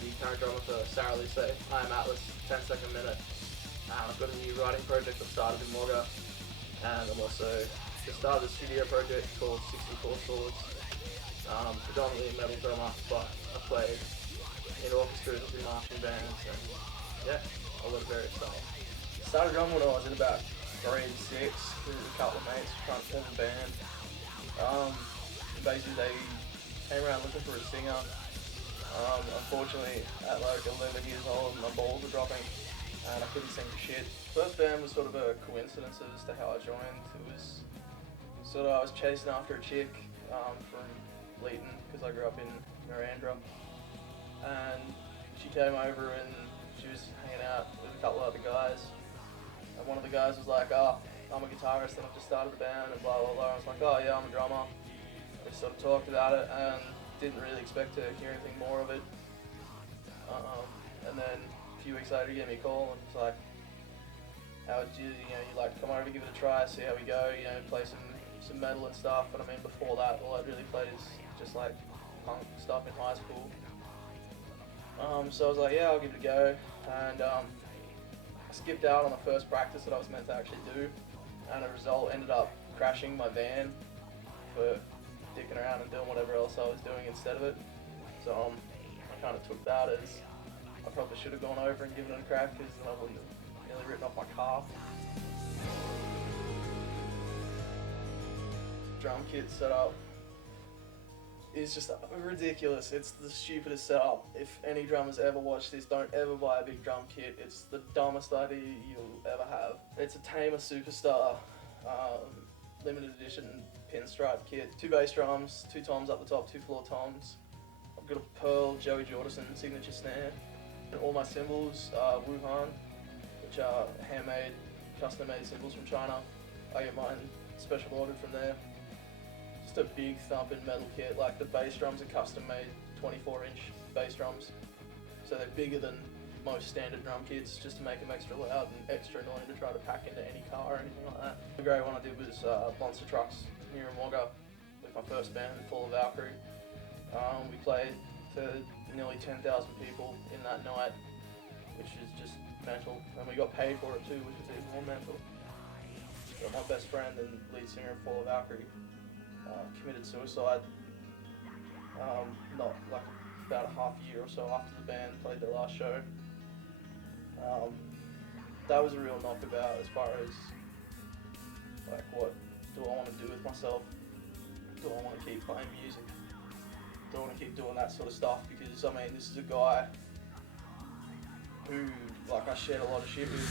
the current drummer for Sarah Lee Say, I Am Atlas, 10 Second Minute. I've got a new writing project I've started in Wagga, and I'm also just started a studio project called 64 Swords. Predominantly a metal drummer, but I played in orchestras, in marching bands, and yeah, a lot of various styles. Started drumming when I was in about grade 6 with a couple of mates trying to form a band. Basically they came around looking for a singer. Unfortunately, at like 11 years old, my balls were dropping and I couldn't sing for shit. First band was sort of a coincidence as to how I joined. It was sort of, I was chasing after a chick from Leeton, because I grew up in Narrandera, and she came over and she was hanging out with a couple of other guys, and one of the guys was like, oh, I'm a guitarist and I've just started a band and blah blah blah. I was like, oh yeah, I'm a drummer. We sort of talked about it and didn't really expect to hear anything more of it. And then a few weeks later he gave me a call and was like, how would you like to come over, give it a try, see how we go, play some metal and stuff. And I mean, before that, all I'd really played is just like punk stuff in high school. So I was like, yeah, I'll give it a go. And I skipped out on the first practice that I was meant to actually do, and as a result ended up crashing my van for dicking around and doing whatever else I was doing instead of it. So I kind of took that as I probably should have gone over and given it a crack, because then I wouldn't have nearly written off my car. Drum kit setup is just ridiculous. It's the stupidest setup. If any drummers ever watch this, don't ever buy a big drum kit. It's the dumbest idea you'll ever have. It's a Tamer Superstar limited edition pinstripe kit. 2 bass drums, 2 toms up the top, 2 floor toms. I've got a Pearl Joey Jordison signature snare. And all my cymbals are Wuhan, which are handmade, custom-made cymbals from China. I get mine special ordered from there. Just a big thumping metal kit. Like, the bass drums are custom-made 24-inch bass drums, so they're bigger than most standard drum kits, just to make them extra loud and extra annoying to try to pack into any car or anything like that. The great one I did was Monster Trucks here in Wagga with my first band, Full of Valkyrie. We played to nearly 10,000 people in that night, which is just mental, and we got paid for it too, which is even more mental. But my best friend and lead singer of Full of Valkyrie committed suicide not like about a half year or so after the band played their last show. That was a real knockabout as far as like, what do I want to do with myself? Do I want to keep playing music? Do I want to keep doing that sort of stuff? Because I mean, this is a guy who, like, I shared a lot of shit with.